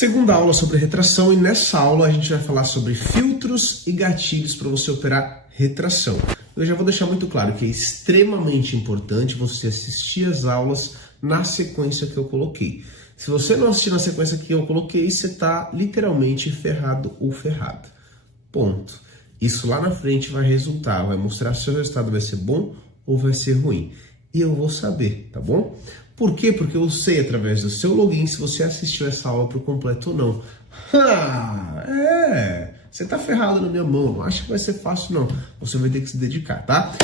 Segunda aula sobre retração, e nessa aula a gente vai falar sobre filtros e gatilhos para você operar retração. Eu já vou deixar muito claro que é extremamente importante você assistir as aulas na sequência que eu coloquei. Se você não assistir na sequência que eu coloquei, você está literalmente ferrado ou ferrado. Ponto. Isso lá na frente vai vai mostrar se o seu resultado vai ser bom ou vai ser ruim. E eu vou saber, tá bom? Por quê? Porque eu sei através do seu login se você assistiu essa aula por completo ou não. Você tá ferrado na minha mão, não acha que vai ser fácil não. Você vai ter que se dedicar, tá?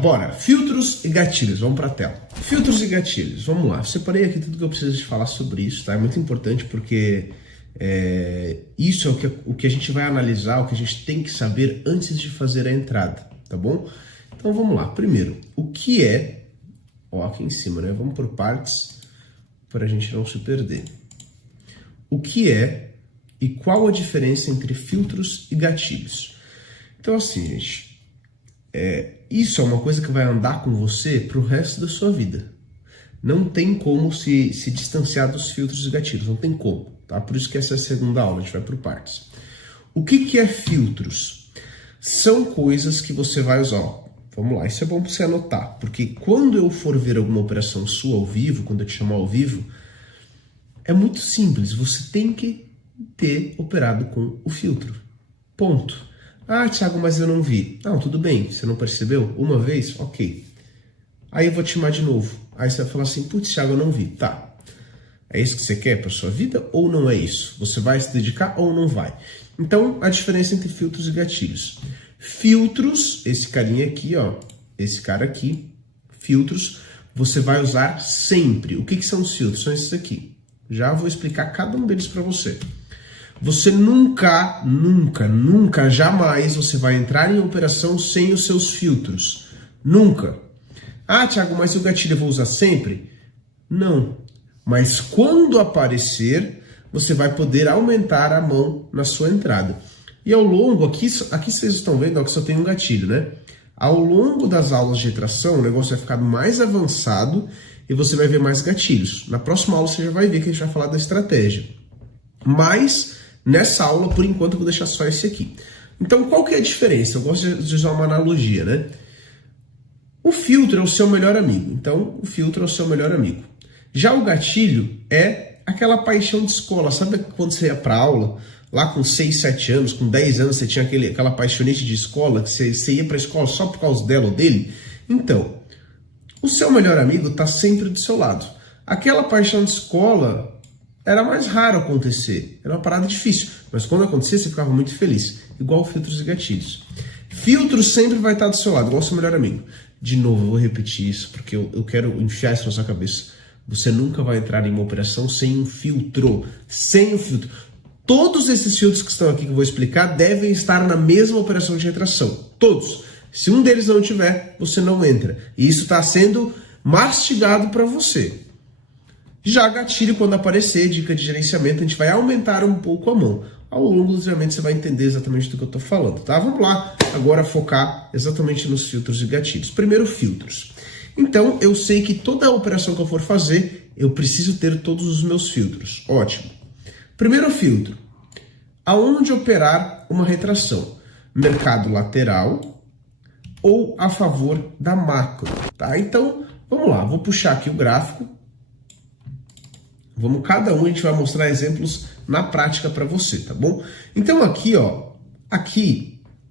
Bora! Filtros e gatilhos, vamos pra tela. Filtros e gatilhos, vamos lá. Eu separei aqui tudo que eu preciso de falar sobre isso, tá? É muito importante porque isso é o que a gente vai analisar, o que a gente tem que saber antes de fazer a entrada, tá bom? Então vamos lá. Primeiro, o que é... aqui em cima, né? Vamos por partes para a gente não se perder. O que é e qual a diferença entre filtros e gatilhos? Então, assim, gente, isso é uma coisa que vai andar com você para o resto da sua vida. Não tem como se distanciar dos filtros e gatilhos, não tem como, tá? Por isso que essa é a segunda aula, a gente vai por partes. O que é filtros? São coisas que você vai usar, ó. Vamos lá, isso é bom para você anotar, porque quando eu for ver alguma operação sua ao vivo, quando eu te chamar ao vivo, é muito simples, você tem que ter operado com o filtro. Ponto. Ah, Thiago, mas eu não vi. Não, tudo bem, você não percebeu? Uma vez? Ok. Aí eu vou te chamar de novo. Aí você vai falar assim, putz, Thiago, eu não vi. Tá. É isso que você quer para sua vida ou não é isso? Você vai se dedicar ou não vai? Então, a diferença entre filtros e gatilhos. Filtros, esse carinha aqui, ó, esse cara aqui, filtros, você vai usar sempre. O que são os filtros? São esses aqui. Já vou explicar cada um deles para você. Você nunca, jamais você vai entrar em operação sem os seus filtros. Nunca. Ah, Thiago, mas o gatilho eu vou usar sempre? Não. Mas quando aparecer, você vai poder aumentar a mão na sua entrada. E ao longo, aqui vocês estão vendo ó, que só tem um gatilho, né? Ao longo das aulas de retração, o negócio vai ficar mais avançado e você vai ver mais gatilhos. Na próxima aula você já vai ver que a gente vai falar da estratégia. Mas, nessa aula, por enquanto, eu vou deixar só esse aqui. Então, qual que é a diferença? Eu gosto de usar uma analogia, né? O filtro é o seu melhor amigo. Então, o filtro é o seu melhor amigo. Já o gatilho é aquela paixão de escola. Sabe quando você ia para aula... Lá com 6, 7 anos, com 10 anos, você tinha aquela paixonite de escola, que você ia para a escola só por causa dela ou dele? Então, o seu melhor amigo está sempre do seu lado. Aquela paixão de escola era mais raro acontecer, era uma parada difícil, mas quando acontecia você ficava muito feliz, igual filtros e gatilhos. Filtro sempre vai estar do seu lado, igual o seu melhor amigo. De novo, eu vou repetir isso, porque eu quero enfiar isso na sua cabeça. Você nunca vai entrar em uma operação sem um filtro, sem o filtro. Todos esses filtros que estão aqui que eu vou explicar devem estar na mesma operação de retração. Todos. Se um deles não tiver, você não entra. E isso está sendo mastigado para você. Já gatilho, quando aparecer, dica de gerenciamento, a gente vai aumentar um pouco a mão. Ao longo do treinamento você vai entender exatamente do que eu estou falando, tá? Vamos lá, agora focar exatamente nos filtros e gatilhos. Primeiro, filtros. Então, eu sei que toda operação que eu for fazer, eu preciso ter todos os meus filtros. Ótimo. Primeiro filtro, aonde operar uma retração? Mercado lateral ou a favor da macro, tá? Então, vamos lá, vou puxar aqui o gráfico. Cada um a gente vai mostrar exemplos na prática para você, tá bom? Então aqui, ó,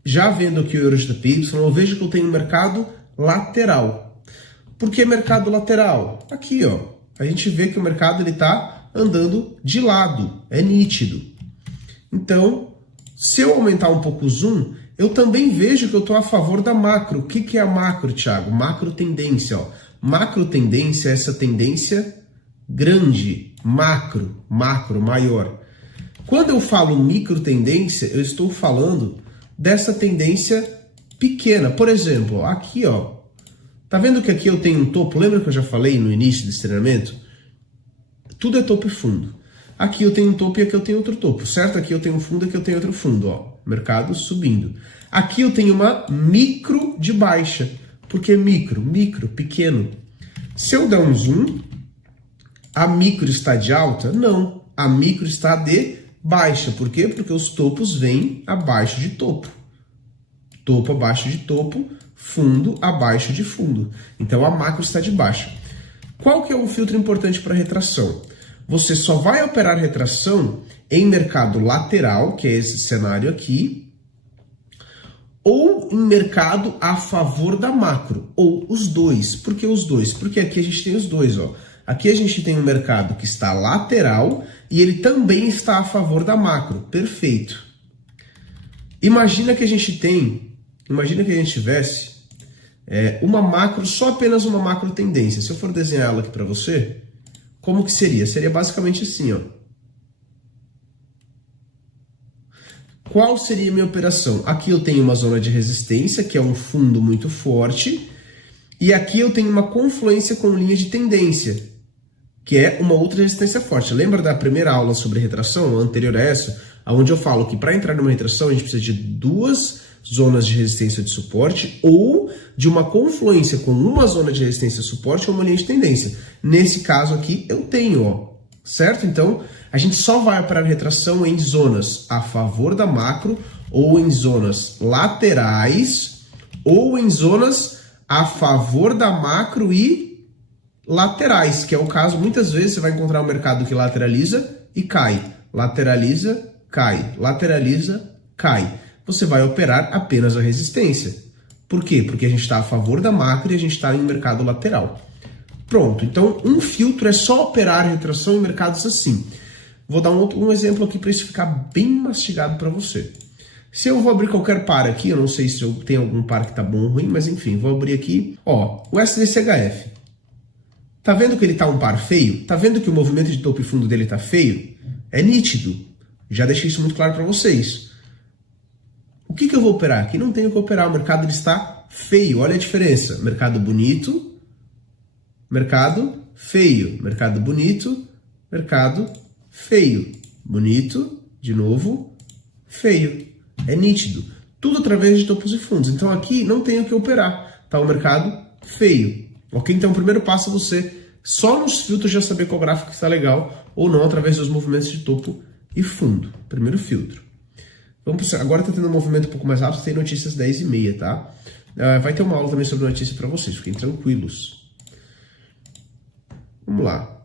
já vendo aqui o Euro GBP, eu vejo que eu tenho um mercado lateral. Por que mercado lateral? Aqui, ó, a gente vê que o mercado ele tá andando de lado, é nítido. Então, se eu aumentar um pouco o zoom, eu também vejo que eu estou a favor da macro. O que é a macro, Thiago? Macro tendência. Ó. Macro tendência é essa tendência grande, macro, maior. Quando eu falo micro tendência, eu estou falando dessa tendência pequena. Por exemplo, aqui, ó, tá vendo que aqui eu tenho um topo? Lembra que eu já falei no início desse treinamento? Tudo é topo e fundo. Aqui eu tenho um topo e aqui eu tenho outro topo, certo? Aqui eu tenho um fundo e aqui eu tenho outro fundo, ó. Mercado subindo. Aqui eu tenho uma micro de baixa. Por que micro? Micro, pequeno. Se eu der um zoom, a micro está de alta? Não. a micro está de baixa. Por quê? Porque os topos vêm abaixo de topo. Topo abaixo de topo, fundo abaixo de fundo. Então a macro está de baixa. Qual que é o filtro importante para retração? Você só vai operar retração em mercado lateral, que é esse cenário aqui, ou em mercado a favor da macro, ou os dois. Por que os dois? Porque aqui a gente tem os dois, ó. Aqui a gente tem um mercado que está lateral e ele também está a favor da macro. Perfeito. Imagina que a gente tivesse uma macro, só apenas uma macro tendência. Se eu for desenhar ela aqui para você, como que seria? Seria basicamente assim, ó. Qual seria a minha operação? Aqui eu tenho uma zona de resistência, que é um fundo muito forte, e aqui eu tenho uma confluência com linha de tendência, que é uma outra resistência forte. Lembra da primeira aula sobre retração, a anterior a essa, onde eu falo que para entrar numa retração a gente precisa de duas zonas de resistência de suporte ou de uma confluência com uma zona de resistência de suporte ou uma linha de tendência. Nesse caso aqui eu tenho, ó, certo? Então a gente só vai operar retração em zonas a favor da macro ou em zonas laterais ou em zonas a favor da macro e laterais, que é o caso, muitas vezes você vai encontrar um mercado que lateraliza e cai, lateraliza, cai, lateraliza, cai. Você vai operar apenas a resistência. Por quê? Porque a gente está a favor da macro e a gente está em mercado lateral. Pronto, então um filtro é só operar retração em mercados assim. Vou dar um exemplo aqui para isso ficar bem mastigado para você. Se eu vou abrir qualquer par aqui, eu não sei se eu tenho algum par que está bom ou ruim, mas enfim, vou abrir aqui. Ó, o SDCHF. Tá vendo que ele tá um par feio? Tá vendo que o movimento de topo e fundo dele tá feio? É nítido. Já deixei isso muito claro para vocês. O que eu vou operar? Aqui não tenho que operar, o mercado ele está feio. Olha a diferença. Mercado bonito, mercado feio. Mercado bonito, mercado feio. Bonito, de novo, feio. É nítido. Tudo através de topos e fundos. Então aqui não tenho que operar. Tá o mercado feio. Ok? Então o primeiro passo é você, só nos filtros, já saber qual gráfico está legal ou não, através dos movimentos de topo e fundo. Primeiro filtro. Vamos, agora está tendo um movimento um pouco mais rápido, tem notícias 10h30, tá? Vai ter uma aula também sobre notícia para vocês, fiquem tranquilos. Vamos lá.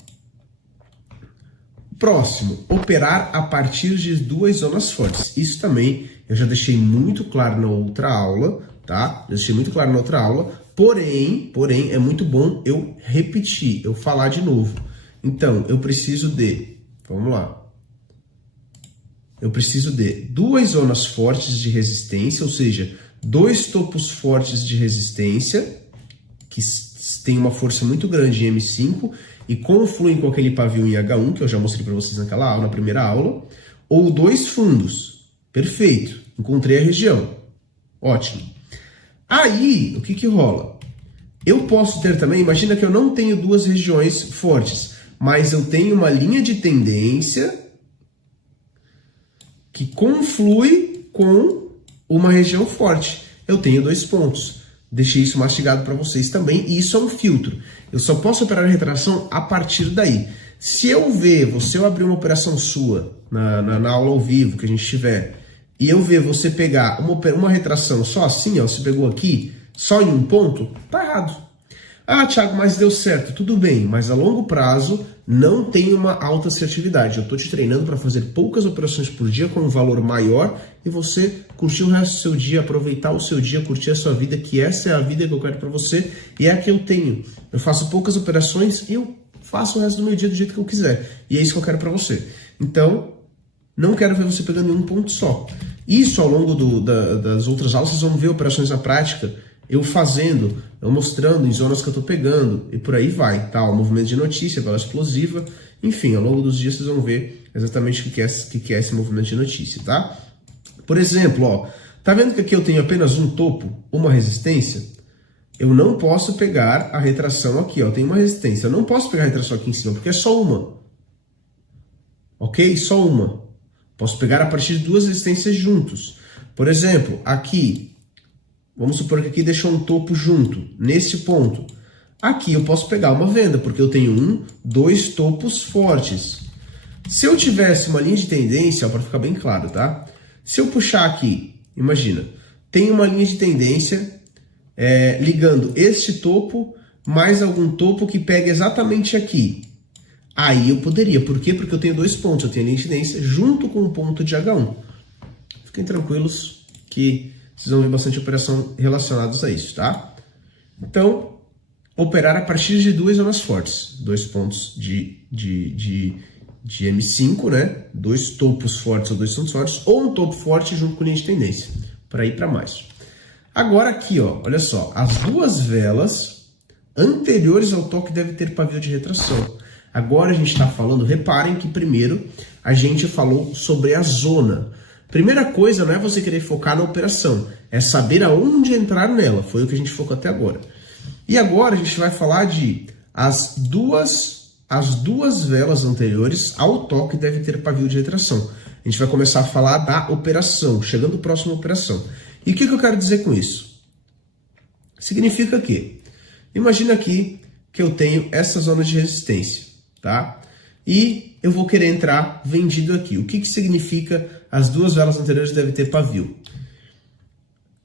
Próximo, operar a partir de duas zonas fortes. Isso também eu já deixei muito claro na outra aula, tá? Eu deixei muito claro na outra aula, porém, é muito bom eu repetir, eu falar de novo. Então, eu preciso de, vamos lá. Eu preciso de duas zonas fortes de resistência, ou seja, dois topos fortes de resistência, que tem uma força muito grande em M5 e confluem com aquele pavio em H1, que eu já mostrei para vocês naquela aula, na primeira aula, ou dois fundos. Perfeito, encontrei a região. Ótimo. Aí, o que rola? Eu posso ter também, imagina que eu não tenho duas regiões fortes, mas eu tenho uma linha de tendência que conflui com uma região forte. Eu tenho dois pontos. Deixei isso mastigado para vocês também, e isso é um filtro. Eu só posso operar a retração a partir daí. Se eu abrir uma operação sua, na aula ao vivo que a gente tiver, e eu ver você pegar uma retração só assim, ó, você pegou aqui, só em um ponto, tá errado. Ah, Thiago, mas deu certo. Tudo bem, mas a longo prazo não tem uma alta assertividade. Eu estou te treinando para fazer poucas operações por dia com um valor maior e você curtir o resto do seu dia, aproveitar o seu dia, curtir a sua vida, que essa é a vida que eu quero para você e é a que eu tenho. Eu faço poucas operações e eu faço o resto do meu dia do jeito que eu quiser. E é isso que eu quero para você. Então, não quero ver você pegando em um ponto só. Isso ao longo das outras aulas, vocês vão ver operações na prática, eu fazendo, eu mostrando em zonas que eu estou pegando, e por aí vai, tá? O movimento de notícia, vela explosiva, enfim, ao longo dos dias vocês vão ver exatamente o que é esse movimento de notícia, tá? Por exemplo, ó, tá vendo que aqui eu tenho apenas um topo, uma resistência? Eu não posso pegar a retração aqui, ó, eu tenho uma resistência, eu não posso pegar a retração aqui em cima, porque é só uma, ok? Só uma. Posso pegar a partir de duas resistências juntos. Por exemplo, aqui, vamos supor que aqui deixou um topo junto, nesse ponto. Aqui eu posso pegar uma venda, porque eu tenho dois topos fortes. Se eu tivesse uma linha de tendência, para ficar bem claro, tá? Se eu puxar aqui, imagina, tem uma linha de tendência ligando este topo mais algum topo que pega exatamente aqui. Aí eu poderia, por quê? Porque eu tenho dois pontos, eu tenho a linha de tendência junto com o ponto de H1. Fiquem tranquilos que vocês vão ver bastante operação relacionadas a isso, tá? Então, operar a partir de duas zonas fortes, dois pontos de M5, né? Dois topos fortes ou dois pontos fortes, ou um topo forte junto com linha de tendência, para ir para mais. Agora aqui, ó, olha só, as duas velas anteriores ao toque devem ter pavio de retração. Agora a gente está falando, reparem que primeiro a gente falou sobre a zona. Primeira coisa não é você querer focar na operação, é saber aonde entrar nela, foi o que a gente focou até agora. E agora a gente vai falar de as duas velas anteriores ao toque devem ter pavio de retração. A gente vai começar a falar da operação, chegando à próxima operação. E o que eu quero dizer com isso? Significa que, imagina aqui que eu tenho essa zona de resistência, tá? E eu vou querer entrar vendido aqui. O que significa as duas velas anteriores devem ter pavio?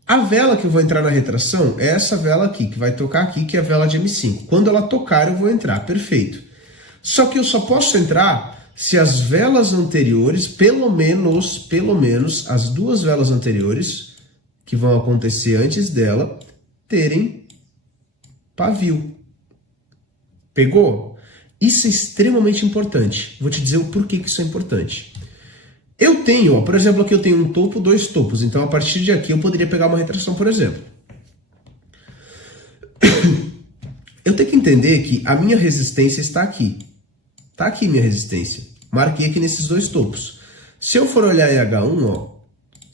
A vela que eu vou entrar na retração é essa vela aqui, que vai tocar aqui, que é a vela de M5. Quando ela tocar, eu vou entrar, perfeito. Só que eu só posso entrar se as velas anteriores, pelo menos as duas velas anteriores, que vão acontecer antes dela, terem pavio. Pegou? Isso é extremamente importante. Vou te dizer o porquê que isso é importante. Eu tenho, ó, por exemplo, aqui eu tenho um topo, dois topos. Então, a partir de aqui, eu poderia pegar uma retração, por exemplo. Eu tenho que entender que a minha resistência está aqui. Está aqui minha resistência. Marquei aqui nesses dois topos. Se eu for olhar em H1, ó,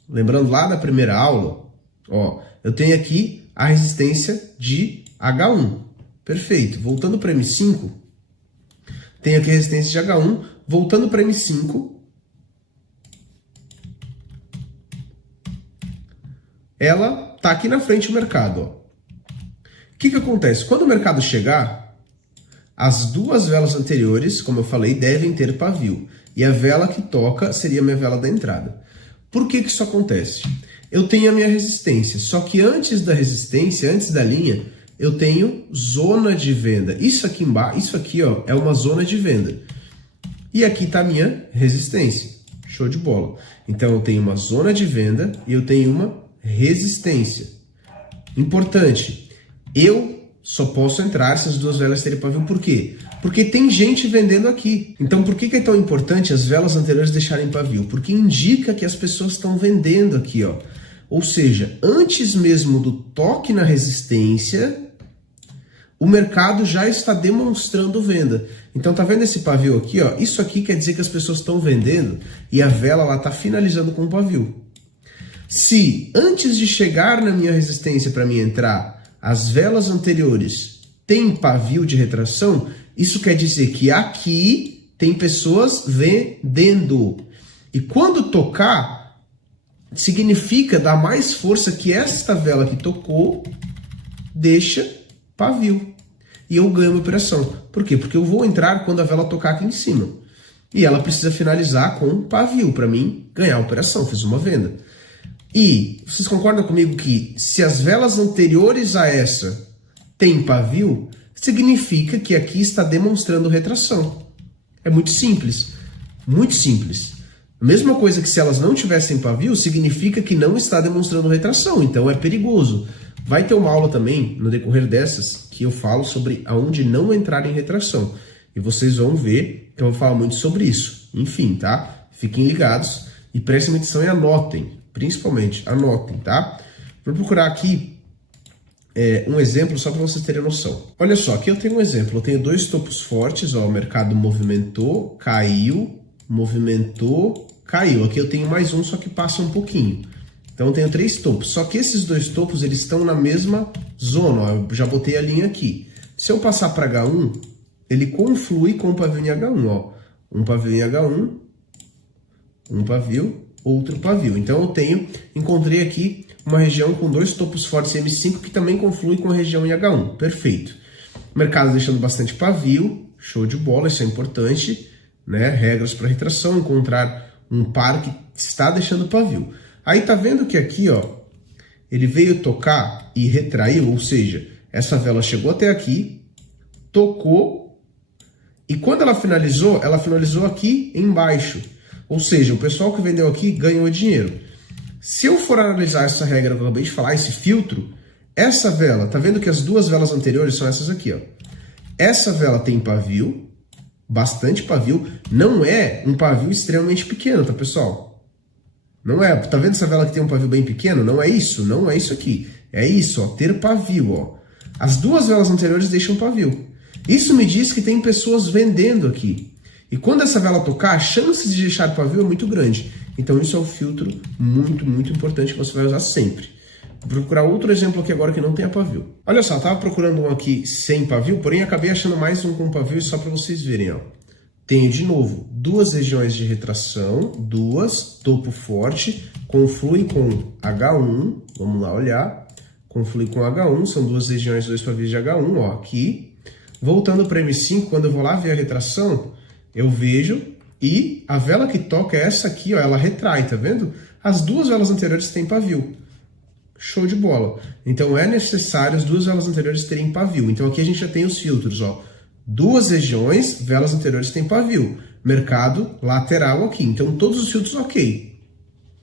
lembrando lá da primeira aula, ó, eu tenho aqui a resistência de H1. Perfeito. Voltando para M5, tenho aqui a resistência de H1. Voltando para M5, ela está aqui na frente do mercado. Ó. O que acontece? Quando o mercado chegar, as duas velas anteriores, como eu falei, devem ter pavio. E a vela que toca seria a minha vela da entrada. Por que isso acontece? Eu tenho a minha resistência, só que antes da resistência, antes da linha, eu tenho zona de venda. Isso aqui embaixo, isso aqui, ó, é uma zona de venda. E aqui está a minha resistência. Show de bola. Então eu tenho uma zona de venda e eu tenho uma resistência. Importante, eu só posso entrar se as duas velas terem pavio. Por quê? Porque tem gente vendendo aqui. Então por que é tão importante as velas anteriores deixarem pavio? Porque indica que as pessoas estão vendendo aqui, ó. Ou seja, antes mesmo do toque na resistência, o mercado já está demonstrando venda. Então tá vendo esse pavio aqui, ó? Isso aqui quer dizer que as pessoas estão vendendo e a vela lá está finalizando com o pavio. Se antes de chegar na minha resistência para mim entrar, as velas anteriores têm pavio de retração, isso quer dizer que aqui tem pessoas vendendo. E quando tocar, significa dar mais força que esta vela que tocou deixa pavio. E eu ganho uma operação. Por quê? Porque eu vou entrar quando a vela tocar aqui em cima. E ela precisa finalizar com pavio para mim ganhar a operação. Fiz uma venda. E vocês concordam comigo que se as velas anteriores a essa têm pavio, significa que aqui está demonstrando retração. É muito simples. Muito simples. A mesma coisa que se elas não tivessem pavio, significa que não está demonstrando retração. Então é perigoso. Vai ter uma aula também, no decorrer dessas, que eu falo sobre aonde não entrar em retração. E vocês vão ver que eu vou falar muito sobre isso. Enfim, tá? Fiquem ligados e prestem atenção e anotem. Principalmente, anotem, tá? Vou procurar aqui um exemplo só para vocês terem noção. Olha só, aqui eu tenho um exemplo. Eu tenho dois topos fortes, ó, o mercado movimentou, caiu, movimentou, caiu. Aqui eu tenho mais um, só que passa um pouquinho. Então eu tenho três topos. Só que esses dois topos, eles estão na mesma zona, ó. Eu já botei a linha aqui. Se eu passar para H1, ele conflui com o pavio em H1, ó. Um pavio em H1, um pavio, outro pavio. Então eu encontrei aqui uma região com dois topos fortes M5 que também conflui com a região em H1. Perfeito. O mercado deixando bastante pavio, show de bola, isso é importante. né? Regras para retração, encontrar um par que está deixando pavio. Aí tá vendo que aqui, ó, ele veio tocar e retraiu, ou seja, essa vela chegou até aqui, tocou, e quando ela finalizou aqui embaixo. Ou seja, o pessoal que vendeu aqui ganhou dinheiro. Se eu for analisar essa regra que eu acabei de falar, esse filtro, essa vela, tá vendo que as duas velas anteriores são essas aqui, ó. Essa vela tem pavio, bastante pavio, não é um pavio extremamente pequeno, tá, pessoal? Não é, tá vendo essa vela que tem um pavio bem pequeno? Não é isso aqui. É isso, ó, ter pavio, ó. As duas velas anteriores deixam pavio. Isso me diz que tem pessoas vendendo aqui. E quando essa vela tocar, a chance de deixar pavio é muito grande. Então isso é um filtro muito, muito importante que você vai usar sempre. Vou procurar outro exemplo aqui agora que não tenha pavio. Olha só, eu tava procurando um aqui sem pavio, porém acabei achando mais um com pavio só para vocês verem, ó. Tenho de novo duas regiões de retração, duas, topo forte, conflui com H1, vamos lá olhar, conflui com H1, são duas regiões, dois pavios de H1, ó, aqui. Voltando para M5, quando eu vou lá ver a retração, eu vejo e a vela que toca é essa aqui, ó, ela retrai, tá vendo? As duas velas anteriores têm pavio. Show de bola. Então é necessário as duas velas anteriores terem pavio. Então aqui a gente já tem os filtros, ó. Duas regiões, velas anteriores têm pavio. Mercado lateral aqui. Então todos os filtros ok.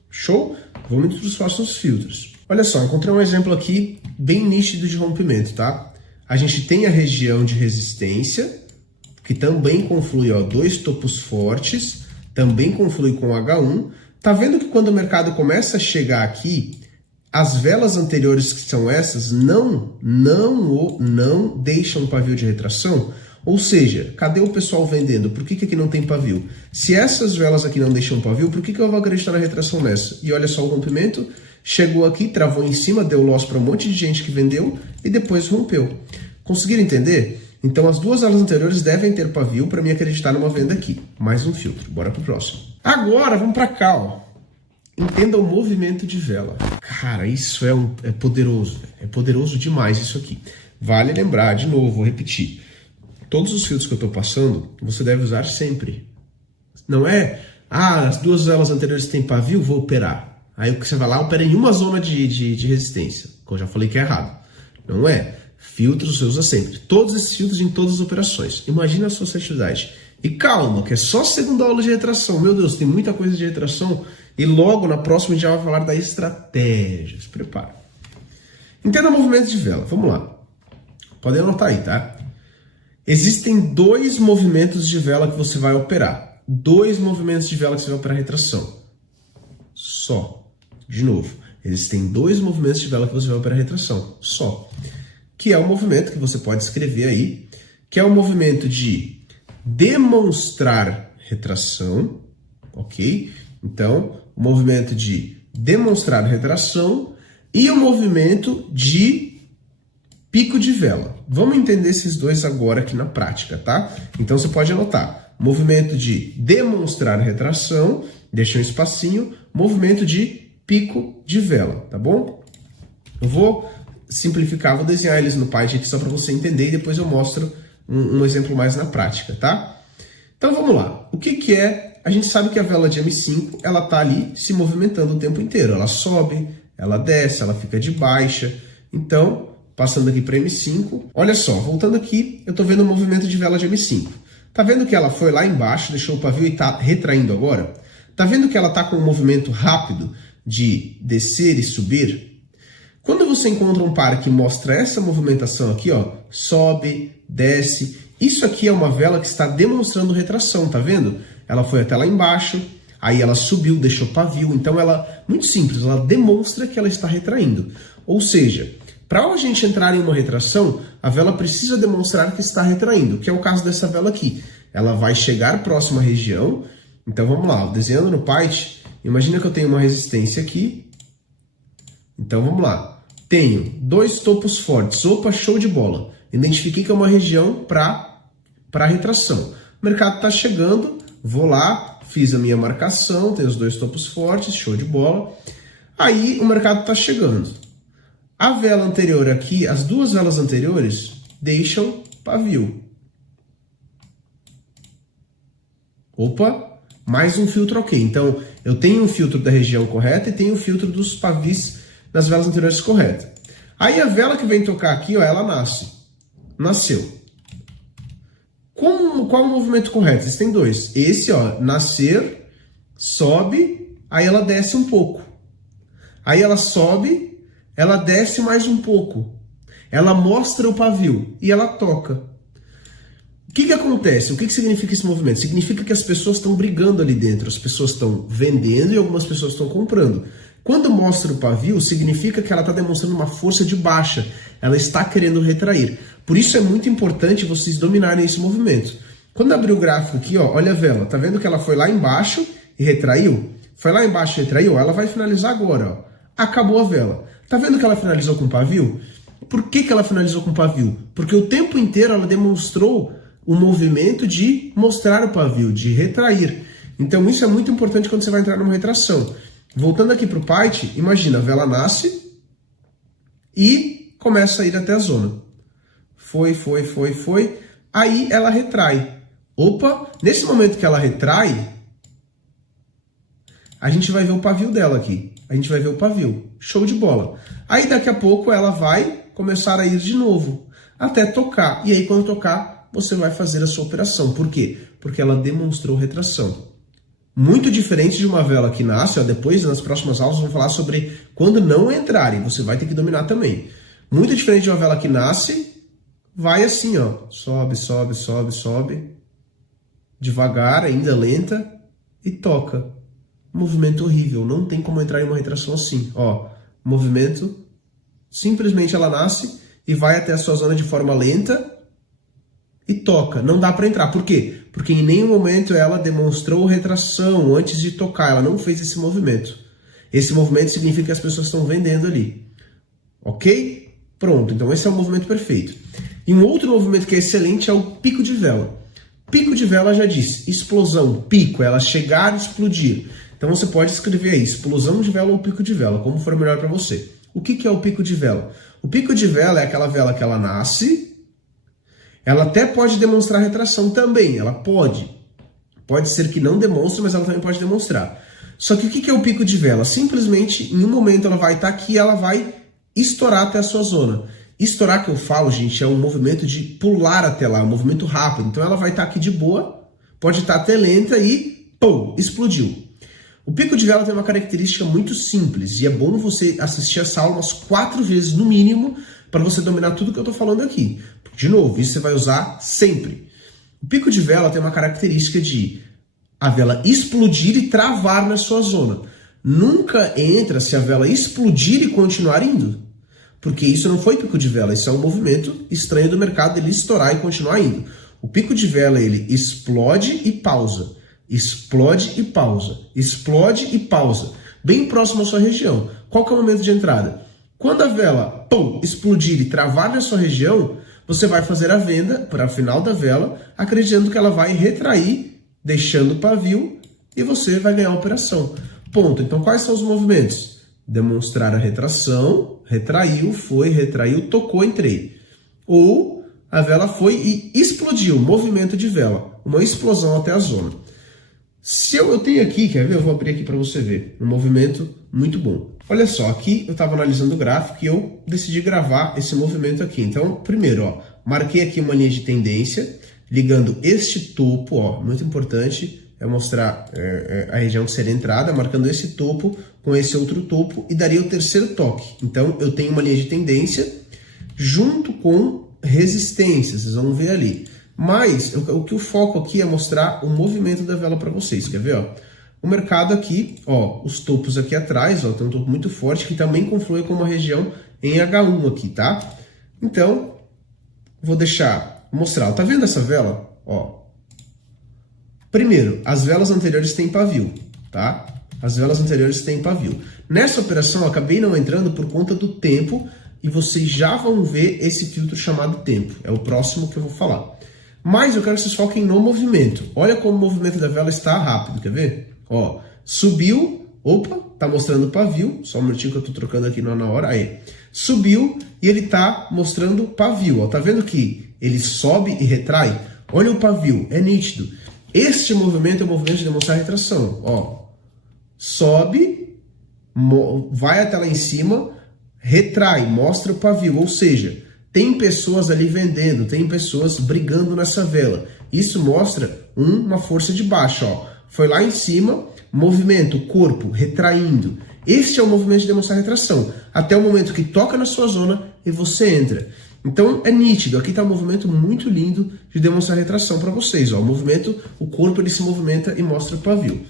Show? Vamos para os próximos filtros. Olha só, encontrei um exemplo aqui bem nítido de rompimento, tá? A gente tem a região de resistência, que também conflui, ó, dois topos fortes, também conflui com H1. Tá vendo que quando o mercado começa a chegar aqui, as velas anteriores, que são essas, não deixam pavio de retração? Ou seja, cadê o pessoal vendendo? Por que aqui não tem pavio? Se essas velas aqui não deixam pavio, por que eu vou acreditar na retração nessa? E olha só o rompimento, chegou aqui, travou em cima, deu loss para um monte de gente que vendeu e depois rompeu. Conseguiram entender? Então as duas velas anteriores devem ter pavio para me acreditar numa venda aqui. Mais um filtro, bora pro próximo. Agora vamos para cá, ó. Entenda o movimento de vela. Cara, isso é poderoso. É poderoso demais isso aqui. Vale lembrar, de novo, vou repetir. Todos os filtros que eu estou passando, você deve usar sempre. Não é, as duas velas anteriores têm pavio, vou operar. Aí você vai lá, opera em uma zona de resistência. Que eu já falei que é errado. Não é. Filtros você usa sempre. Todos esses filtros em todas as operações. Imagina a sua assertividade. E calma, que é só segunda aula de retração. Meu Deus, tem muita coisa de retração. E logo na próxima a gente já vai falar da estratégia. Se prepara. Entenda o movimento de vela. Vamos lá. Podem anotar aí, tá? Existem dois movimentos de vela que você vai operar. Dois movimentos de vela que você vai operar retração. Só. De novo. Existem dois movimentos de vela que você vai operar retração. Só. Que é o movimento que você pode escrever aí, que é o movimento de demonstrar retração, ok? Então, o movimento de demonstrar retração e o movimento de pico de vela. Vamos entender esses dois agora aqui na prática, tá? Então você pode anotar, movimento de demonstrar retração, deixa um espacinho, movimento de pico de vela, tá bom? Eu vou simplificar, vou desenhar eles no Python aqui só para você entender e depois eu mostro um exemplo mais na prática, tá? Então vamos lá. O que é? A gente sabe que a vela de M5, ela tá ali se movimentando o tempo inteiro. Ela sobe, ela desce, ela fica de baixa. Então, passando aqui para M5, olha só, voltando aqui, eu tô vendo o movimento de vela de M5. Tá vendo que ela foi lá embaixo, deixou o pavio e tá retraindo agora? Tá vendo que ela tá com um movimento rápido de descer e subir? Quando você encontra um par que mostra essa movimentação aqui, ó, sobe, desce, isso aqui é uma vela que está demonstrando retração, tá vendo? Ela foi até lá embaixo, aí ela subiu, deixou pavio, então ela, muito simples, ela demonstra que ela está retraindo. Ou seja, para a gente entrar em uma retração, a vela precisa demonstrar que está retraindo, que é o caso dessa vela aqui. Ela vai chegar próxima à região, então vamos lá, desenhando no Python, imagina que eu tenho uma resistência aqui, então vamos lá. Tenho dois topos fortes. Opa, show de bola. Identifiquei que é uma região para retração. O mercado está chegando, vou lá, fiz a minha marcação, tenho os dois topos fortes, show de bola. Aí o mercado está chegando. A vela anterior aqui, as duas velas anteriores deixam pavio. Opa, mais um filtro ok. Então, eu tenho um filtro da região correta e tenho um filtro dos pavis das velas anteriores correta. Aí a vela que vem tocar aqui, ó, ela nasceu. Qual é o movimento correto? Existem dois. Esse, ó, nascer, sobe, aí ela desce um pouco. Aí ela sobe, ela desce mais um pouco. Ela mostra o pavio e ela toca. O que acontece? O que significa esse movimento? Significa que as pessoas estão brigando ali dentro. As pessoas estão vendendo e algumas pessoas estão comprando. Quando mostra o pavio, significa que ela está demonstrando uma força de baixa. Ela está querendo retrair. Por isso é muito importante vocês dominarem esse movimento. Quando abrir o gráfico aqui, ó, olha a vela. Tá vendo que ela foi lá embaixo e retraiu? Foi lá embaixo e retraiu? Ela vai finalizar agora, ó. Acabou a vela. Tá vendo que ela finalizou com pavio? Por que ela finalizou com pavio? Porque o tempo inteiro ela demonstrou o movimento de mostrar o pavio, de retrair. Então isso é muito importante quando você vai entrar numa retração. Voltando aqui para o Python, imagina, a vela nasce e começa a ir até a zona. Foi. Aí ela retrai. Opa, nesse momento que ela retrai, a gente vai ver o pavio dela aqui. A gente vai ver o pavio. Show de bola. Aí daqui a pouco ela vai começar a ir de novo, até tocar. E aí quando tocar, você vai fazer a sua operação. Por quê? Porque ela demonstrou retração. Muito diferente de uma vela que nasce, ó, depois nas próximas aulas vamos falar sobre quando não entrarem, você vai ter que dominar também. Muito diferente de uma vela que nasce, vai assim, ó, sobe, devagar, ainda lenta, e toca. Movimento horrível, não tem como entrar em uma retração assim, ó, movimento, simplesmente ela nasce e vai até a sua zona de forma lenta e toca, não dá para entrar. Por quê? Porque em nenhum momento ela demonstrou retração antes de tocar, ela não fez esse movimento. Esse movimento significa que as pessoas estão vendendo ali. Ok? Pronto, então esse é o movimento perfeito. E um outro movimento que é excelente é o pico de vela. Pico de vela já disse, explosão, pico, ela chegar e explodir. Então você pode escrever aí, explosão de vela ou pico de vela, como for melhor para você. O que é o pico de vela? O pico de vela é aquela vela que ela nasce. Ela até pode demonstrar retração também, ela pode. Pode ser que não demonstre, mas ela também pode demonstrar. Só que o que é o pico de vela? Simplesmente, em um momento ela vai estar aqui e ela vai estourar até a sua zona. Estourar que eu falo, gente, é um movimento de pular até lá, um movimento rápido. Então ela vai estar aqui de boa, pode estar até lenta e, pum, explodiu. O pico de vela tem uma característica muito simples e é bom você assistir essa aula umas 4 vezes no mínimo para você dominar tudo que eu estou falando aqui. De novo, isso você vai usar sempre. O pico de vela tem uma característica de a vela explodir e travar na sua zona. Nunca entra se a vela explodir e continuar indo. Porque isso não foi pico de vela, isso é um movimento estranho do mercado, ele estourar e continuar indo. O pico de vela, ele explode e pausa. Explode e pausa. Explode e pausa. Bem próximo à sua região. Qual que é o momento de entrada? Quando a vela, pum, explodir e travar na sua região, você vai fazer a venda para o final da vela, acreditando que ela vai retrair, deixando o pavio, e você vai ganhar a operação. Ponto. Então, quais são os movimentos? Demonstrar a retração, retraiu, foi, retraiu, tocou, entrei. Ou a vela foi e explodiu, movimento de vela, uma explosão até a zona. Se eu tenho aqui, quer ver? Eu vou abrir aqui para você ver, um movimento muito bom. Olha só, aqui eu estava analisando o gráfico e eu decidi gravar esse movimento aqui. Então, primeiro, ó, marquei aqui uma linha de tendência, ligando este topo, ó, muito importante, é mostrar a região que seria entrada, marcando esse topo com esse outro topo e daria o terceiro toque. Então, eu tenho uma linha de tendência junto com resistência, vocês vão ver ali. Mas o que o foco aqui é mostrar o movimento da vela para vocês, quer ver? Ó? O mercado aqui, ó, os topos aqui atrás, ó, tem um topo muito forte que também conflui com uma região em H1 aqui, tá? Então, vou mostrar, tá vendo essa vela? Ó. Primeiro, as velas anteriores têm pavio, tá? As velas anteriores têm pavio. Nessa operação, eu acabei não entrando por conta do tempo e vocês já vão ver esse filtro chamado tempo. É o próximo que eu vou falar. Mas eu quero que vocês foquem no movimento. Olha como o movimento da vela está rápido, quer ver? Ó, subiu, opa, tá mostrando o pavio, só um minutinho que eu tô trocando aqui na hora, aí. Subiu e ele tá mostrando o pavio, ó, tá vendo que ele sobe e retrai? Olha o pavio, é nítido. Este movimento é o movimento de demonstrar retração. Ó, sobe, vai até lá em cima, retrai, mostra o pavio. Ou seja, tem pessoas ali vendendo, tem pessoas brigando nessa vela. Isso mostra uma força de baixa. Ó. Foi lá em cima, movimento, corpo, retraindo. Este é o movimento de demonstrar retração. Até o momento que toca na sua zona e você entra. Então é nítido, aqui está um movimento muito lindo de demonstrar retração para vocês. Ó. O movimento, o corpo ele se movimenta e mostra o pavio.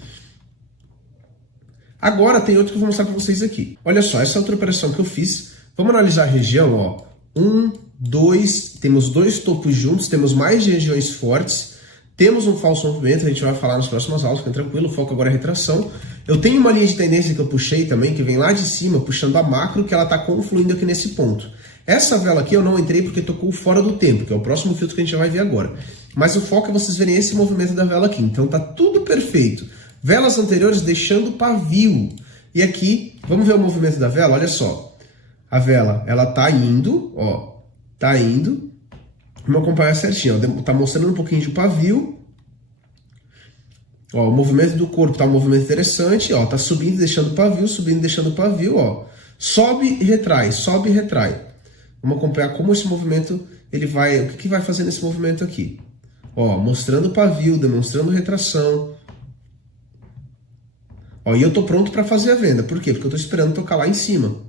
Agora tem outro que eu vou mostrar para vocês aqui. Olha só, essa outra operação que eu fiz. Vamos analisar a região. Ó. 1, 2, temos dois topos juntos, temos mais regiões fortes. Temos um falso movimento, a gente vai falar nas próximas aulas, fica tranquilo, o foco agora é retração. Eu tenho uma linha de tendência que eu puxei também, que vem lá de cima, puxando a macro, que ela está confluindo aqui nesse ponto. Essa vela aqui eu não entrei porque tocou fora do tempo, que é o próximo filtro que a gente vai ver agora. Mas o foco é vocês verem esse movimento da vela aqui, então tá tudo perfeito. Velas anteriores deixando pavio. E aqui, vamos ver o movimento da vela, olha só. A vela, ela tá indo, ó, tá indo. Vamos acompanhar certinho, ó. Tá mostrando um pouquinho de pavio. Ó, o movimento do corpo tá um movimento interessante, ó, tá subindo, deixando pavio, subindo, deixando pavio, ó. Sobe e retrai, sobe e retrai. Vamos acompanhar como esse movimento, ele vai, o que vai fazer nesse movimento aqui. Ó, mostrando pavio, demonstrando retração. Ó, e eu tô pronto para fazer a venda, por quê? Porque eu tô esperando tocar lá em cima.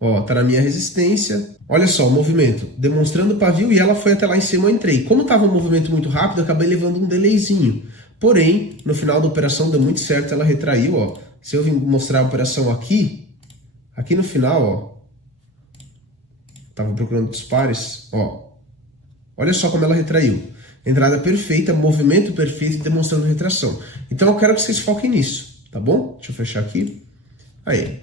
Ó, tá na minha resistência. Olha só o movimento, demonstrando pavio e ela foi até lá em cima, eu entrei. Como tava um movimento muito rápido, eu acabei levando um delayzinho. Porém, no final da operação deu muito certo, ela retraiu, ó. Se eu vim mostrar a operação aqui no final, ó. Tava procurando outros pares, ó. Olha só como ela retraiu. Entrada perfeita, movimento perfeito, demonstrando retração. Então eu quero que vocês foquem nisso, tá bom? Deixa eu fechar aqui. Aí.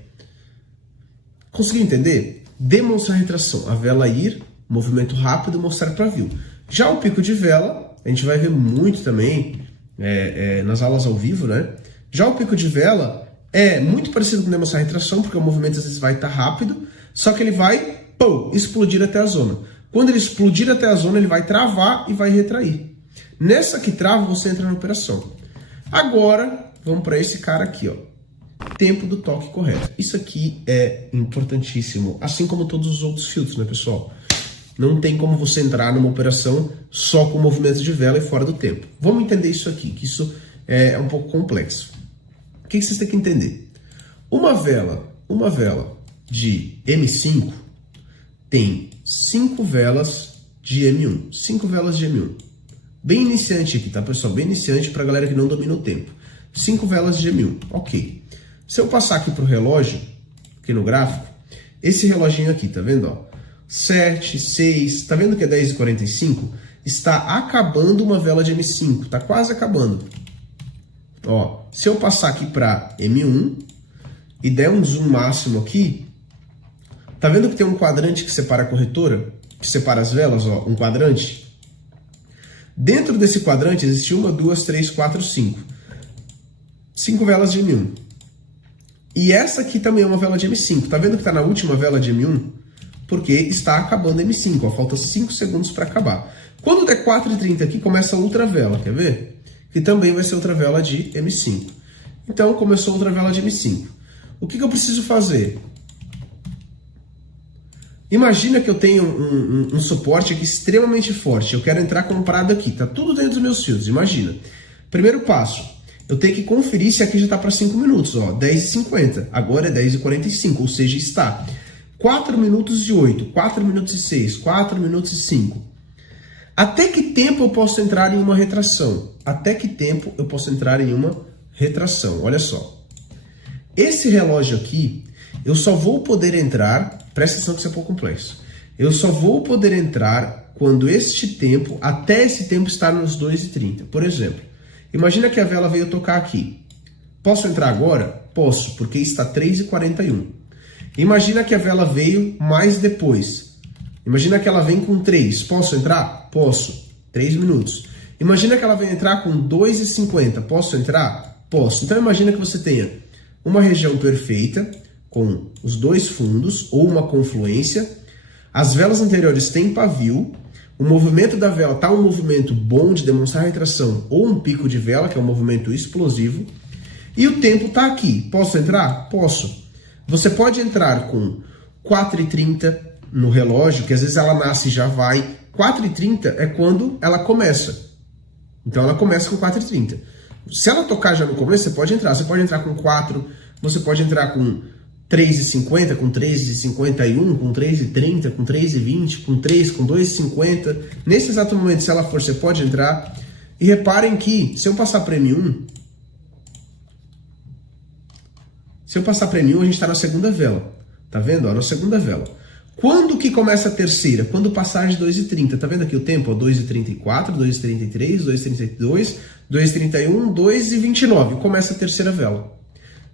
Conseguiu entender? Demonstrar retração. A vela ir, movimento rápido, mostrar pavio. Já o pico de vela, a gente vai ver muito também nas aulas ao vivo, né? Já o pico de vela é muito parecido com demonstrar retração, porque o movimento às vezes vai estar rápido, só que ele vai, pum, explodir até a zona. Quando ele explodir até a zona, ele vai travar e vai retrair. Nessa que trava, você entra na operação. Agora, vamos para esse cara aqui, ó. Tempo do toque correto. Isso aqui é importantíssimo, assim como todos os outros filtros, né, pessoal? Não tem como você entrar numa operação só com movimento de vela e fora do tempo. Vamos entender isso aqui, que isso é um pouco complexo. O que vocês têm que entender? Uma vela de M5 tem 5 velas de M1. 5 velas de M1. Bem iniciante aqui, tá, pessoal? Bem iniciante para a galera que não domina o tempo. 5 velas de M1. Ok. Se eu passar aqui para o relógio, aqui no gráfico, esse reloginho aqui, tá vendo? Ó, 7, 6, tá vendo que é 10h45? Está acabando uma vela de M5, tá quase acabando. Ó, se eu passar aqui para M1 e der um zoom máximo aqui, tá vendo que tem um quadrante que separa a corretora? Que separa as velas, ó, um quadrante? Dentro desse quadrante existe 1, 2, 3, 4, 5. 5 velas de M1. E essa aqui também é uma vela de M5. Tá vendo que está na última vela de M1? Porque está acabando M5. Ó, falta 5 segundos para acabar. Quando der 4h30 aqui, começa a outra vela. Quer ver? Que também vai ser outra vela de M5. Então, começou outra vela de M5. O que eu preciso fazer? Imagina que eu tenho um suporte aqui extremamente forte. Eu quero entrar comprado aqui. Tá tudo dentro dos meus fios. Imagina. Primeiro passo. Eu tenho que conferir se aqui já está para 5 minutos, ó, 10h50, agora é 10h45, ou seja, está 4 minutos e 8, 4 minutos e 6, 4 minutos e 5. Até que tempo eu posso entrar em uma retração? Até que tempo eu posso entrar em uma retração? Olha só, esse relógio aqui, eu só vou poder entrar, presta atenção que isso é um pouco complexo, eu só vou poder entrar quando este tempo, até esse tempo estar nos 2h30, por exemplo. Imagina que a vela veio tocar aqui. Posso entrar agora? Posso, porque está 3h41. Imagina que a vela veio mais depois. Imagina que ela vem com 3. Posso entrar? Posso. 3 minutos. Imagina que ela vem entrar com 2h50. Posso entrar? Posso. Então imagina que você tenha uma região perfeita, com os dois fundos, ou uma confluência. As velas anteriores têm pavio. o movimento da vela está um movimento bom de demonstrar retração ou um pico de vela, que é um movimento explosivo, e o tempo está aqui. Posso entrar? Posso. Você pode entrar com 4h30 no relógio, que às vezes ela nasce e já vai. 4h30 é quando ela começa. Então ela começa com 4h30. Se ela tocar já no começo, você pode entrar. Você pode entrar com 4, você pode entrar com 3h50, com 3h51, com 3h30, com 3h20, com 3, com 2h50. Nesse exato momento, se ela for, você pode entrar. E reparem que, se eu passar para M1, a gente está na segunda vela. Tá vendo? Ó, na segunda vela. Quando que começa a terceira? Quando passar de 2h30. Tá vendo aqui o tempo? 2h34, 2h33, 2h32, 2h31, 2h29. Começa a terceira vela.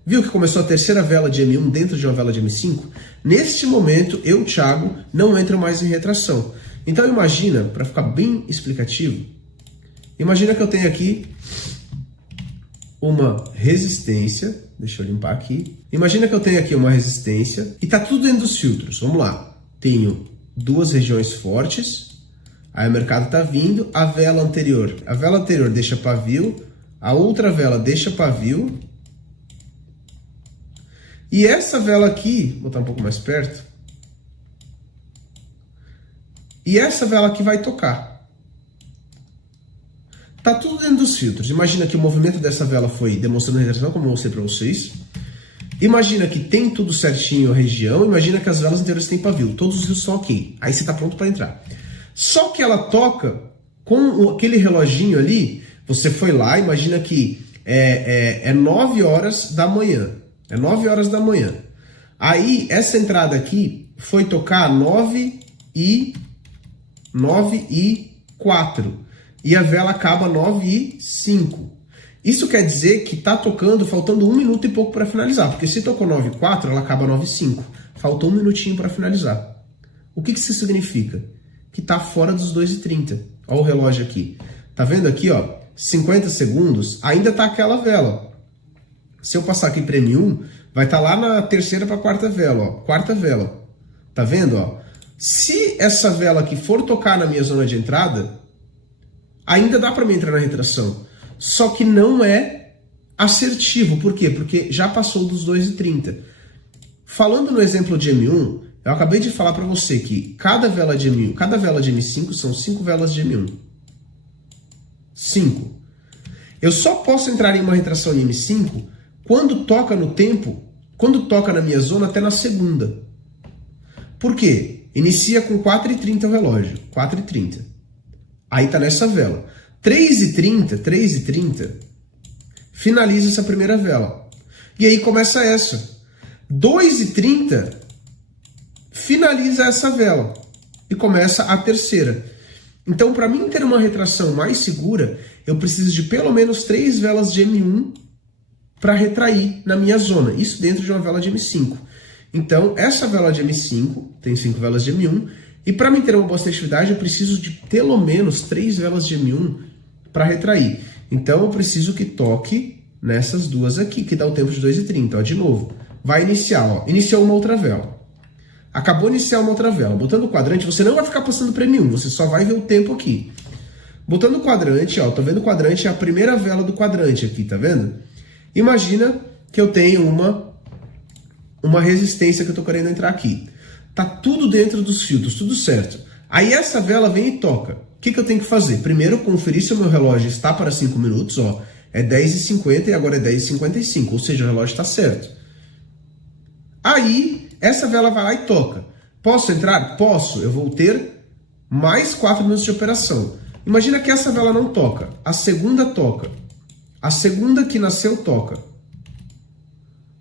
Viu que começou a terceira vela de M1 dentro de uma vela de M5? Neste momento, eu, Thiago, não entro mais em retração. Então imagina, para ficar bem explicativo, imagina que eu tenho aqui uma resistência. Deixa eu limpar aqui. Imagina que eu tenho aqui uma resistência e tá tudo dentro dos filtros. Vamos lá. Tenho duas regiões fortes. Aí o mercado tá vindo. A vela anterior deixa pavio. A outra vela deixa pavio. E essa vela aqui, vou botar um pouco mais perto. E essa vela aqui vai tocar. Tá tudo dentro dos filtros. Imagina que o movimento dessa vela foi demonstrando a retração, como eu mostrei para vocês. Imagina que tem tudo certinho a região. Imagina que as velas anteriores têm pavio. Todos os filtros estão ok. Aí você está pronto para entrar. Só que ela toca com aquele reloginho ali. Você foi lá, imagina que é 9 horas da manhã. É 9 horas da manhã. Aí essa entrada aqui foi tocar 9h04. E a vela acaba 9h05. Isso quer dizer que tá tocando faltando 1 minuto e pouco para finalizar. Porque se tocou 9h04, ela acaba 9h05. Faltou 1 minutinho para finalizar. O que isso significa? Que tá fora dos 2h30. Olha o relógio aqui. Tá vendo aqui, ó? 50 segundos, ainda tá aquela vela. Se eu passar aqui para M1, vai estar lá na terceira para quarta vela, ó. Quarta vela. Tá vendo, ó? Se essa vela aqui for tocar na minha zona de entrada, ainda dá para mim entrar na retração. Só que não é assertivo. Por quê? Porque já passou dos 2h30. Falando no exemplo de M1, eu acabei de falar para você que cada vela de M5 são 5 velas de M1. 5. Eu só posso entrar em uma retração em M5 quando toca no tempo, quando toca na minha zona até na segunda. Por quê? Inicia com 4h30 o relógio. 4h30. Aí tá nessa vela. 3h30, finaliza essa primeira vela. E aí começa essa. 2h30, finaliza essa vela. E começa a terceira. Então, para mim ter uma retração mais segura, eu preciso de pelo menos 3 velas de M1 para retrair na minha zona. Isso dentro de uma vela de M5. Então, essa vela de M5 tem 5 velas de M1. E para mim ter uma boa assertividade, eu preciso de pelo menos 3 velas de M1 para retrair. Então, eu preciso que toque nessas duas aqui, que dá o tempo de 2h30. Ó, de novo, vai iniciar. Ó. Iniciou uma outra vela. Acabou de iniciar uma outra vela. Botando o quadrante, você não vai ficar passando para M1, você só vai ver o tempo aqui. Botando o quadrante, ó, tô vendo o quadrante, é a primeira vela do quadrante aqui, tá vendo? Imagina que eu tenho uma resistência que eu tô querendo entrar aqui. Tá tudo dentro dos filtros, tudo certo. Aí essa vela vem e toca. O que eu tenho que fazer? Primeiro, conferir se o meu relógio está para 5 minutos, ó. É 10h50 e agora é 10h55, ou seja, o relógio está certo. Aí, essa vela vai lá e toca. Posso entrar? Posso. Eu vou ter mais 4 minutos de operação. Imagina que essa vela não toca. A segunda toca. A segunda que nasceu toca.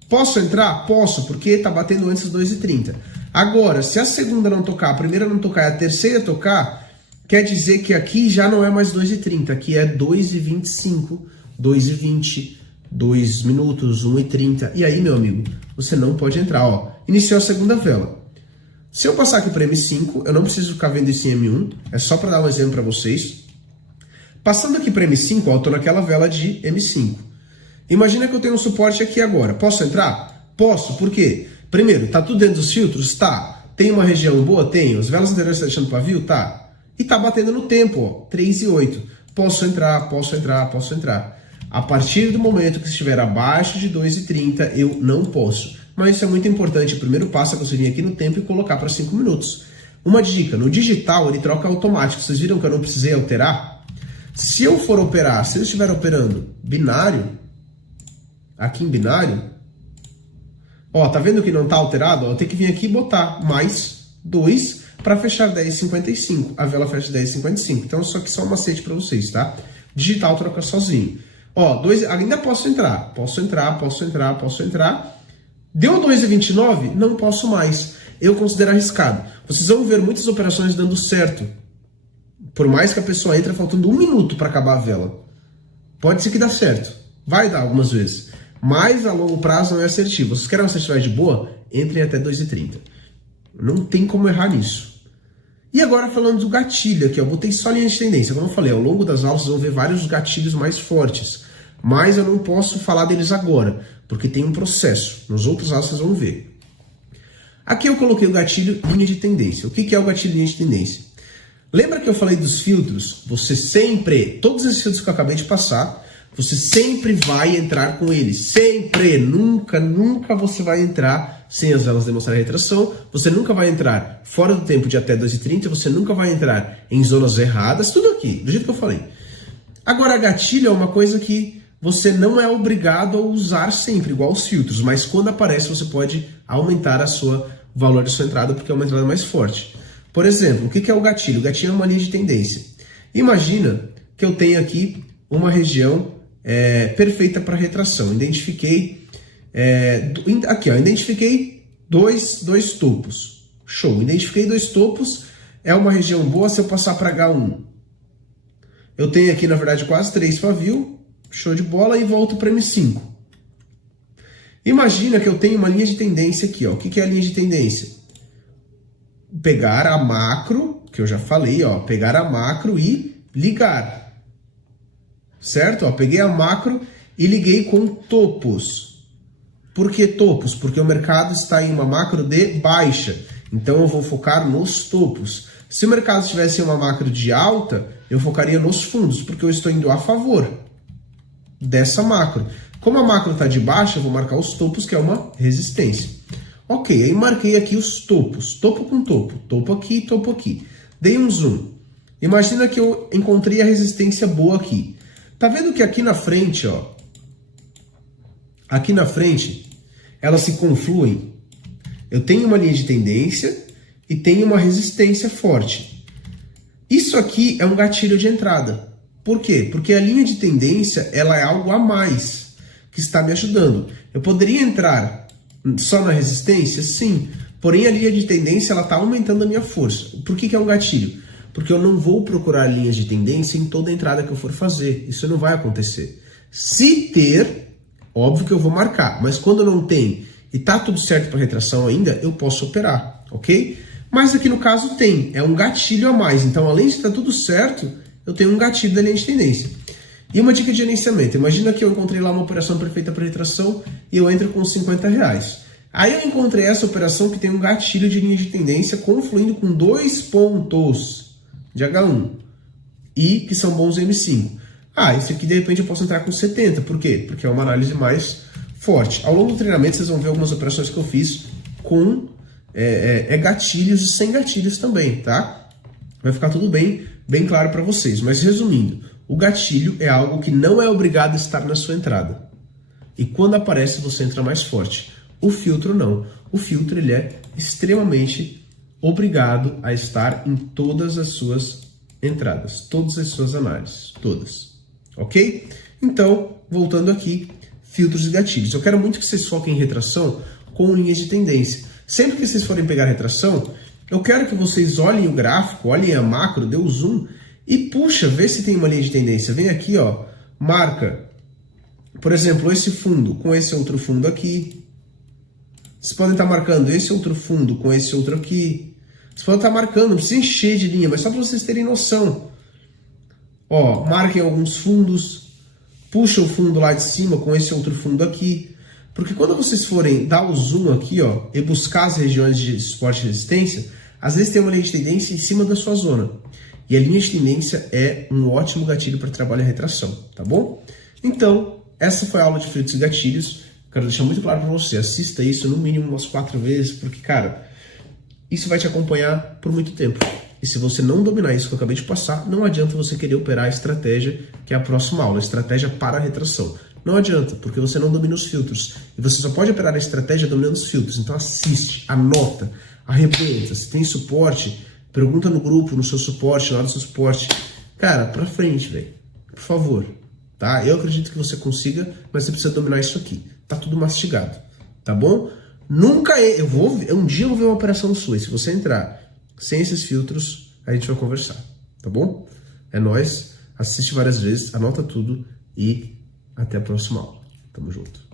Posso entrar? Posso, porque está batendo antes das 2h30. Agora, se a segunda não tocar, a primeira não tocar e a terceira tocar, quer dizer que aqui já não é mais 2h30. Aqui é 2h25, 2h20, 2 minutos, 1h30. E aí, meu amigo, você não pode entrar. Ó, iniciou a segunda vela. Se eu passar aqui para M5, eu não preciso ficar vendo isso em M1. É só para dar um exemplo para vocês. Passando aqui para M5, ó, eu estou naquela vela de M5. Imagina que eu tenho um suporte aqui agora. Posso entrar? Posso. Por quê? Primeiro, tá tudo dentro dos filtros? Tá. Tem uma região boa? Tenho. As velas anteriores estão deixando pavio? Tá. E tá batendo no tempo, ó, 3 e 8. Posso entrar, posso entrar, posso entrar. A partir do momento que estiver abaixo de 2,30, eu não posso. Mas isso é muito importante. O primeiro passo é você vir aqui no tempo e colocar para 5 minutos. Uma dica, no digital ele troca automático. Vocês viram que eu não precisei alterar? Se eu for operar, se eu estiver operando binário, aqui em binário, ó, tá vendo que não tá alterado? Ó, eu tenho que vir aqui e botar mais 2 para fechar 10,55. A vela fecha 10,55. Então, só que só um macete para vocês, tá? Digital troca sozinho. Ó, ainda posso entrar. Posso entrar, posso entrar, posso entrar. Deu 2,29? Não posso mais. Eu considero arriscado. Vocês vão ver muitas operações dando certo. Por mais que a pessoa entre faltando 1 minuto para acabar a vela. Pode ser que dá certo. Vai dar algumas vezes. Mas a longo prazo não é assertivo. Vocês querem uma assertividade boa? Entrem até 2,30. Não tem como errar nisso. E agora falando do gatilho aqui, eu botei só linha de tendência. Como eu falei, ao longo das aulas vocês vão ver vários gatilhos mais fortes. Mas eu não posso falar deles agora, porque tem um processo. Nos outros aulas vocês vão ver. Aqui eu coloquei o gatilho linha de tendência. O que é o gatilho linha de tendência? Lembra que eu falei dos filtros? Você sempre, todos esses filtros que eu acabei de passar, você sempre vai entrar com eles. Sempre, nunca você vai entrar sem as velas demonstrarem retração. Você nunca vai entrar fora do tempo de até 2,30. Você nunca vai entrar em zonas erradas. Tudo aqui, do jeito que eu falei. Agora, gatilho é uma coisa que você não é obrigado a usar sempre, igual os filtros. Mas quando aparece, você pode aumentar o valor da sua entrada, porque é uma entrada mais forte. Por exemplo, o que é o gatilho? O gatilho é uma linha de tendência. Imagina que eu tenho aqui uma região perfeita para retração. Identifiquei aqui, ó, identifiquei dois topos. Show. Identifiquei 2 topos. É uma região boa se eu passar para H1. Eu tenho aqui, na verdade, quase 3 pavio. Show de bola. E volto para M5. Imagina que eu tenho uma linha de tendência aqui. Ó. O que é a linha de tendência? Pegar a macro, que eu já falei, ó, pegar a macro e ligar. Certo? Ó, peguei a macro e liguei com topos. Por que topos? Porque o mercado está em uma macro de baixa. Então eu vou focar nos topos. Se o mercado estivesse em uma macro de alta, eu focaria nos fundos, porque eu estou indo a favor dessa macro. Como a macro está de baixa, eu vou marcar os topos, que é uma resistência. Ok, aí marquei aqui os topos. Topo com topo. Topo aqui, topo aqui. Dei um zoom. Imagina que eu encontrei a resistência boa aqui. Tá vendo que aqui na frente, ó, aqui na frente, elas se confluem? Eu tenho uma linha de tendência e tenho uma resistência forte. Isso aqui é um gatilho de entrada. Por quê? Porque a linha de tendência, ela é algo a mais que está me ajudando. Eu poderia entrar só na resistência? Sim. Porém, a linha de tendência, ela está aumentando a minha força. Por que é um gatilho? Porque eu não vou procurar linhas de tendência em toda entrada que eu for fazer. Isso não vai acontecer. Se ter, óbvio que eu vou marcar. Mas quando não tem e tá tudo certo para retração ainda, eu posso operar, ok? Mas aqui no caso tem. É um gatilho a mais. Então, além de estar tudo certo, eu tenho um gatilho da linha de tendência. E uma dica de gerenciamento. Imagina que eu encontrei lá uma operação perfeita para retração e eu entro com R$50. Aí eu encontrei essa operação que tem um gatilho de linha de tendência confluindo com 2 pontos de H1 e que são bons M5. Esse aqui de repente eu posso entrar com 70. Por quê? Porque é uma análise mais forte. Ao longo do treinamento vocês vão ver algumas operações que eu fiz com gatilhos e sem gatilhos também, tá? Vai ficar tudo bem claro para vocês. Mas resumindo, o gatilho é algo que não é obrigado a estar na sua entrada. E quando aparece, você entra mais forte. O filtro não. O filtro ele é extremamente obrigado a estar em todas as suas entradas, todas as suas análises, todas. Ok? Então, voltando aqui, filtros e gatilhos. Eu quero muito que vocês foquem em retração com linhas de tendência. Sempre que vocês forem pegar retração, eu quero que vocês olhem o gráfico, olhem a macro, dê o zoom e puxa, vê se tem uma linha de tendência. Vem aqui, ó, marca, por exemplo, esse fundo com esse outro fundo aqui. Vocês podem estar marcando esse outro fundo com esse outro aqui. Vocês podem estar marcando, não precisa encher de linha, mas só para vocês terem noção. Ó, marquem alguns fundos, puxa o fundo lá de cima com esse outro fundo aqui. Porque quando vocês forem dar o zoom aqui, ó, e buscar as regiões de suporte e resistência, às vezes tem uma linha de tendência em cima da sua zona. E a linha de tendência é um ótimo gatilho para trabalhar a retração, tá bom? Então, essa foi a aula de filtros e gatilhos. Quero deixar muito claro para você, assista isso no mínimo umas 4 vezes, porque, cara, isso vai te acompanhar por muito tempo. E se você não dominar isso que eu acabei de passar, não adianta você querer operar a estratégia, que é a próxima aula, a estratégia para a retração. Não adianta, porque você não domina os filtros. E você só pode operar a estratégia dominando os filtros. Então assiste, anota, arrebenta. Se tem suporte, pergunta no grupo, no seu suporte, lá no seu suporte. Cara, pra frente, velho. Por favor. Tá? Eu acredito que você consiga, mas você precisa dominar isso aqui. Tá tudo mastigado. Tá bom? Nunca um dia eu vou ver uma operação sua. E se você entrar sem esses filtros, a gente vai conversar. Tá bom? É nóis. Assiste várias vezes, anota tudo e até a próxima aula. Tamo junto.